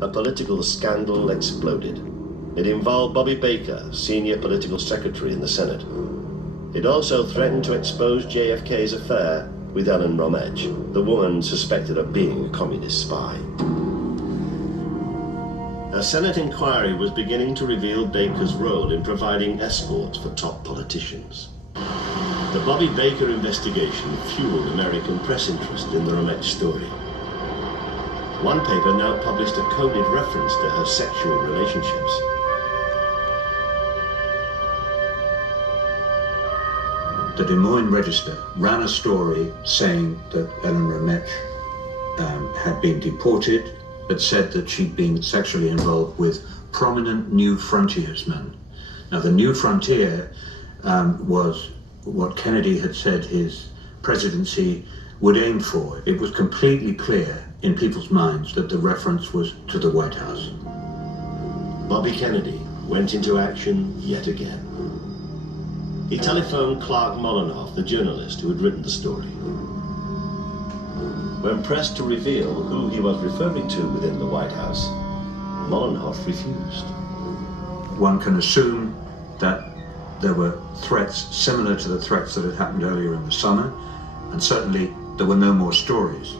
a political scandal exploded. It involved Bobby Baker, senior political secretary in the Senate. It also threatened to expose JFK's affair with Ellen Romech, the woman suspected of being a communist spy. A Senate inquiry was beginning to reveal Baker's role in providing escorts for top politicians. The Bobby Baker investigation fueled American press interest in the Romech story. One paper now published a coded reference to her sexual relationships. The Des Moines Register ran a story saying that Ellen Romech had been deported, but said that she'd been sexually involved with prominent New Frontiersmen. Now, the New Frontier was what Kennedy had said his presidency would aim for. It was completely clear in people's minds that the reference was to the White House. Bobby Kennedy went into action yet again. He telephoned Clark Mollenhoff, the journalist who had written the story. When pressed to reveal who he was referring to within the White House, Mollenhoff refused. One can assume that there were threats similar to the threats that had happened earlier in the summer, and certainly there were no more stories.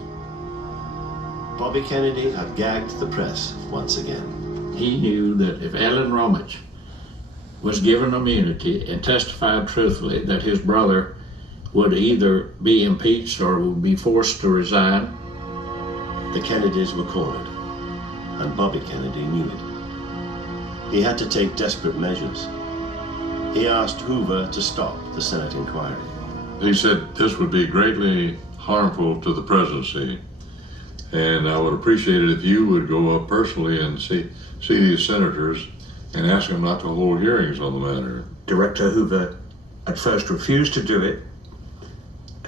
Bobby Kennedy had gagged the press once again. He knew that if Ellen Romech was given immunity and testified truthfully, that his brother would either be impeached or would be forced to resign. The Kennedys were cornered, and Bobby Kennedy knew it. He had to take desperate measures. He asked Hoover to stop the Senate inquiry. He said this would be greatly harmful to the presidency, and I would appreciate it if you would go up personally and see these senators and ask them not to hold hearings on the matter. Director Hoover at first refused to do it.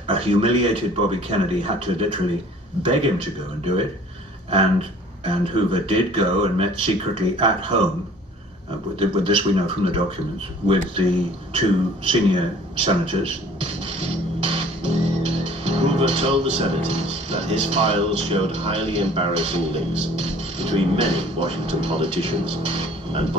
A humiliated Bobby Kennedy had to literally beg him to go and do it, and Hoover did go and met secretly at home, with this we know from the documents, with the two senior senators. Hoover told the senators that his files showed highly embarrassing links between many Washington politicians and Bobby